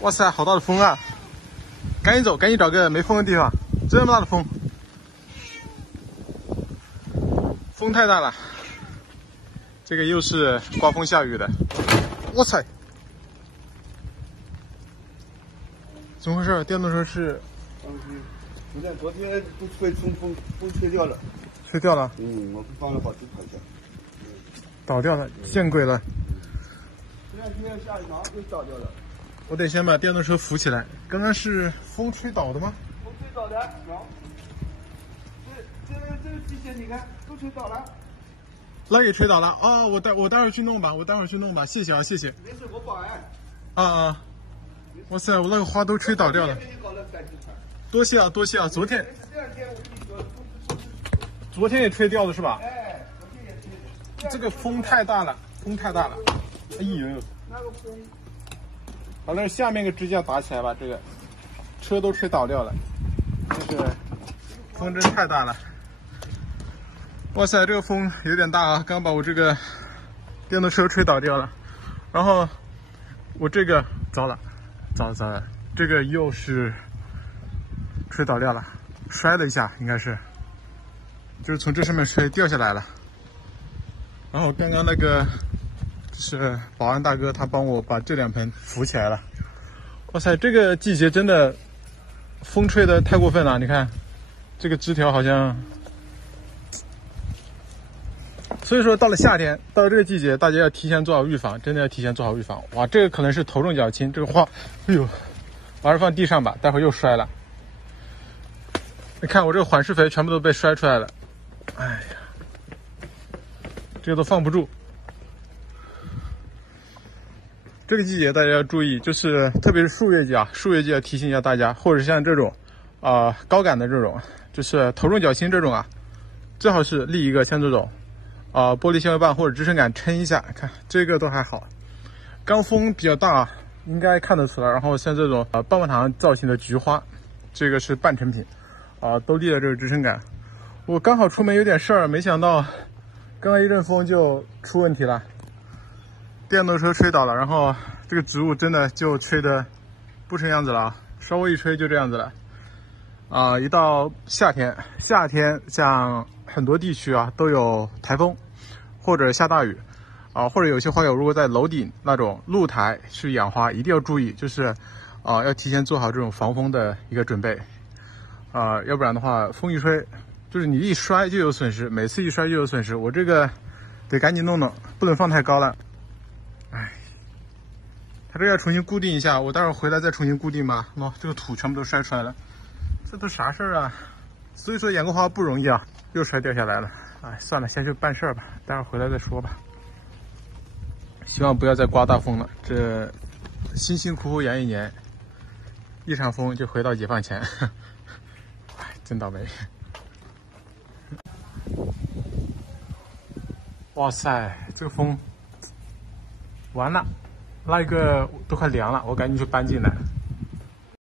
哇塞，好大的风啊！赶紧走，赶紧找个没风的地方。这么大的风，风太大了。这个又是刮风下雨的。我操！怎么回事？电动车是？昨天都吹冲锋，都吹掉了。吹掉了？我放了好几块钱。倒掉了，见鬼了！这两天下雨马上就倒掉了。我得先把电动车扶起来。刚刚是风吹倒的吗？风吹倒的，这个机械你看都吹倒了。那也吹倒了哦，我待会儿去弄吧，谢谢啊，谢谢。没事，我保安。啊！哇塞，我那个花都吹倒掉了。多谢啊，多谢啊！昨天也吹掉了是吧？哎，昨天也吹。这个风太大了，哎呦！那个风。把那下面个支架打起来吧，这个车都吹倒掉了，这个风真太大了。哇塞，这个风有点大啊！刚把我这个电动车吹倒掉了，然后我这个糟了，这个又是吹倒掉了，摔了一下，应该是就是从这上面吹掉下来了。然后刚刚那个就是保安大哥，他帮我把这两盆扶起来了。哇塞，这个季节真的风吹得太过分了，你看这个枝条好像。所以说到了夏天，到了这个季节，大家要提前做好预防，真的要提前做好预防。哇，这个可能是头重脚轻，这个花，哎呦，我还是放地上吧，待会儿又摔了。你看我这个缓释肥全部都被摔出来了，哎呀，这个都放不住。这个季节大家要注意，就是特别是树叶季啊，树叶季要提醒一下大家，或者是像这种高杆的这种，就是头重脚轻这种啊，最好是立一个像这种玻璃纤维棒或者支撑杆撑一下，看这个都还好。刚风比较大，应该看得出来。然后像这种棒棒糖造型的菊花，这个是半成品都立了这个支撑杆。我刚好出门有点事儿，没想到刚刚一阵风就出问题了。电动车吹倒了，然后这个植物真的就吹得不成样子了，稍微一吹就这样子了。一到夏天像很多地区啊都有台风或者下大雨或者有些花友如果在楼顶那种露台去养花，一定要注意，就是要提前做好这种防风的一个准备要不然的话风一吹，就是你一摔就有损失，每次一摔就有损失。我这个得赶紧弄，不能放太高了。哎，它这要重新固定一下，我待会儿回来再重新固定吧。这个土全部都摔出来了，这都啥事儿啊？所以说养个花不容易啊，又摔掉下来了。哎，算了，先去办事儿吧，待会儿回来再说吧。希望不要再刮大风了，这辛辛苦苦养一年，一场风就回到解放前，哎，真倒霉。哇塞，这个风完了，那个都快凉了，我赶紧去搬进来。